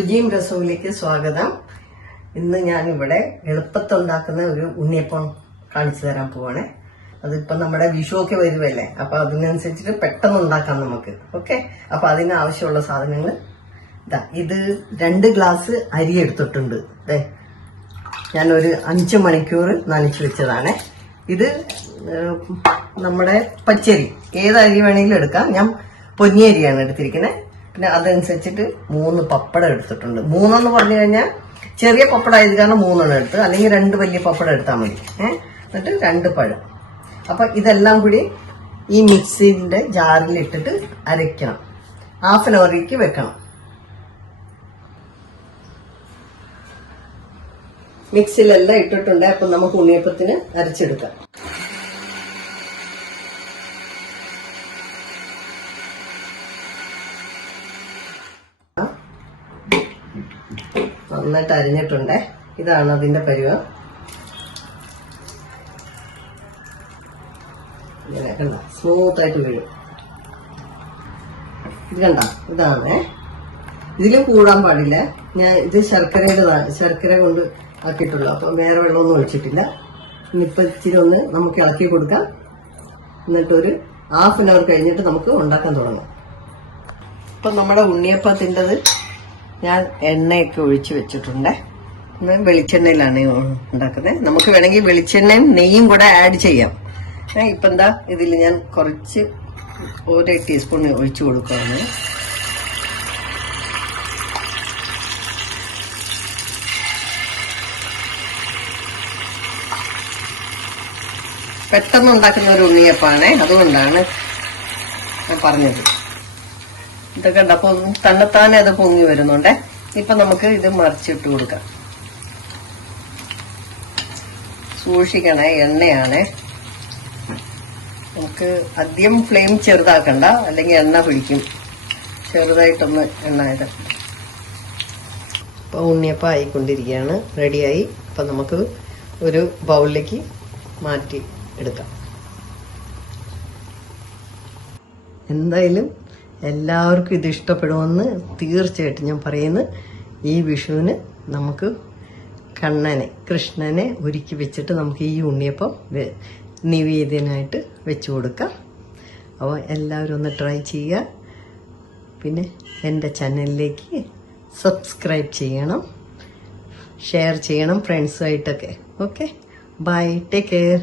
രുചിയും രസവുമിലേക്ക് സ്വാഗതം. ഇന്ന് ഞാനിവിടെ എളുപ്പത്തുണ്ടാക്കുന്ന ഒരു ഉണ്ണിയപ്പം കാണിച്ചു തരാൻ പോവാണ്. അതിപ്പോ നമ്മുടെ വിഷു ഒക്കെ വരുമല്ലേ, അപ്പൊ അതിനനുസരിച്ചിട്ട് പെട്ടെന്ന് ഉണ്ടാക്കാം നമുക്ക്. ഓക്കെ, അപ്പൊ അതിന് ആവശ്യമുള്ള സാധനങ്ങൾ ഇത് 2 ഗ്ലാസ് അരി എടുത്തിട്ടുണ്ട്. ഞാനൊരു 5 മണിക്കൂർ നനച്ചു വെച്ചതാണ്. ഇത് നമ്മുടെ പച്ചരി, ഏത് അരി വേണമെങ്കിലും എടുക്കാം. ഞാൻ പൊന്നിയരിയാണ് എടുത്തിരിക്കുന്നത്. പിന്നെ അതനുസരിച്ചിട്ട് 3 പപ്പടം എടുത്തിട്ടുണ്ട്. 3 എന്ന് പറഞ്ഞു കഴിഞ്ഞാൽ ചെറിയ പപ്പടം ആയത് കാരണം 3 എടുത്ത്, അല്ലെങ്കിൽ 2 വലിയ പപ്പടം എടുത്താൽ മതി. എന്നിട്ട് 2 പഴം. അപ്പൊ ഇതെല്ലാം കൂടി ഈ മിക്സിന്റെ ജാറിൽ ഇട്ടിട്ട് അരയ്ക്കണം. ഹാഫ് ആൻ അവറിലേക്ക് വെക്കണം. മിക്സിയിലെല്ലാം ഇട്ടിട്ടുണ്ട്. അപ്പൊ നമുക്ക് ഉണ്ണിയപ്പത്തിന് അരച്ചെടുക്കാം. നന്നായിട്ട് അരിഞ്ഞിട്ടുണ്ട്. ഇതാണ് അതിന്റെ പരുവം. ഇങ്ങനെ കണ്ട, സ്മൂത്ത് ആയിട്ട് വീഴും. ഇത് കണ്ട, ഇതാണ്. ഇതിലും കൂടാൻ പാടില്ല. ഞാൻ ഇത് ശർക്കര കൊണ്ട് ആക്കിയിട്ടുള്ളൂ. അപ്പൊ വേറെ വെള്ളമൊന്നും ഒഴിച്ചിട്ടില്ല. ഇനിയിപ്പോ ഇച്ചിരി ഒന്ന് നമുക്ക് ഇളക്കി കൊടുക്കാം. എന്നിട്ടൊരു ഹാഫ് ആൻ അവർ കഴിഞ്ഞിട്ട് നമുക്ക് ഉണ്ടാക്കാൻ തുടങ്ങാം. ഇപ്പൊ നമ്മുടെ ഉണ്ണിയപ്പത്തിൻ്റെത് ഞാൻ എണ്ണയൊക്കെ ഒഴിച്ച് വെച്ചിട്ടുണ്ട്. വെളിച്ചെണ്ണയിലാണ് ഉണ്ടാക്കുന്നത്. നമുക്ക് വേണമെങ്കിൽ വെളിച്ചെണ്ണയും നെയ്യും കൂടെ ആഡ് ചെയ്യാം. ഇപ്പൊ എന്താ ഇതിൽ ഞാൻ കുറച്ച് 1 ടീസ്പൂൺ ഒഴിച്ചു കൊടുക്കുകയാണ്. പെട്ടെന്ന് ഉണ്ടാക്കുന്ന ഒരു ഉണ്ണിയപ്പാണ്, അതുകൊണ്ടാണ് ഞാൻ പറഞ്ഞത്. ഇതൊക്കെ ഉണ്ട്. അപ്പൊ തന്നെത്താനെ അത് പൊങ്ങി വരുന്നുണ്ട്. ഇപ്പൊ നമുക്ക് ഇത് മറിച്ചിട്ട് കൊടുക്കാം. സൂക്ഷിക്കണേ, എണ്ണയാണ്. നമുക്ക് അധികം ഫ്ലെയിം ചെറുതാക്കണ്ട, അല്ലെങ്കിൽ എണ്ണ പിടിക്കും. ചെറുതായിട്ടൊന്ന് എണ്ണ ഇടണം. ഇപ്പൊ ഉണ്ണിയപ്പം ആയിക്കൊണ്ടിരിക്കുകയാണ്, റെഡിയായി. ഇപ്പൊ നമുക്ക് ഒരു ബൗളിലേക്ക് മാറ്റി എടുക്കാം. എന്തായാലും എല്ലാവർക്കും ഇത് ഇഷ്ടപ്പെടുമെന്ന് തീർച്ചയായിട്ടും ഞാൻ പറയുന്നു. ഈ വിഷുവിന് നമുക്ക് കൃഷ്ണനെ ഒരുക്കി വെച്ചിട്ട് നമുക്ക് ഈ ഉണ്ണിയപ്പം നിവേദ്യനായിട്ട് വെച്ചു കൊടുക്കാം. അപ്പോൾ എല്ലാവരും ഒന്ന് ട്രൈ ചെയ്യുക. പിന്നെ എൻ്റെ ചാനലിലേക്ക് സബ്സ്ക്രൈബ് ചെയ്യണം, ഷെയർ ചെയ്യണം ഫ്രണ്ട്സുമായിട്ടൊക്കെ. Okay, bye, take care.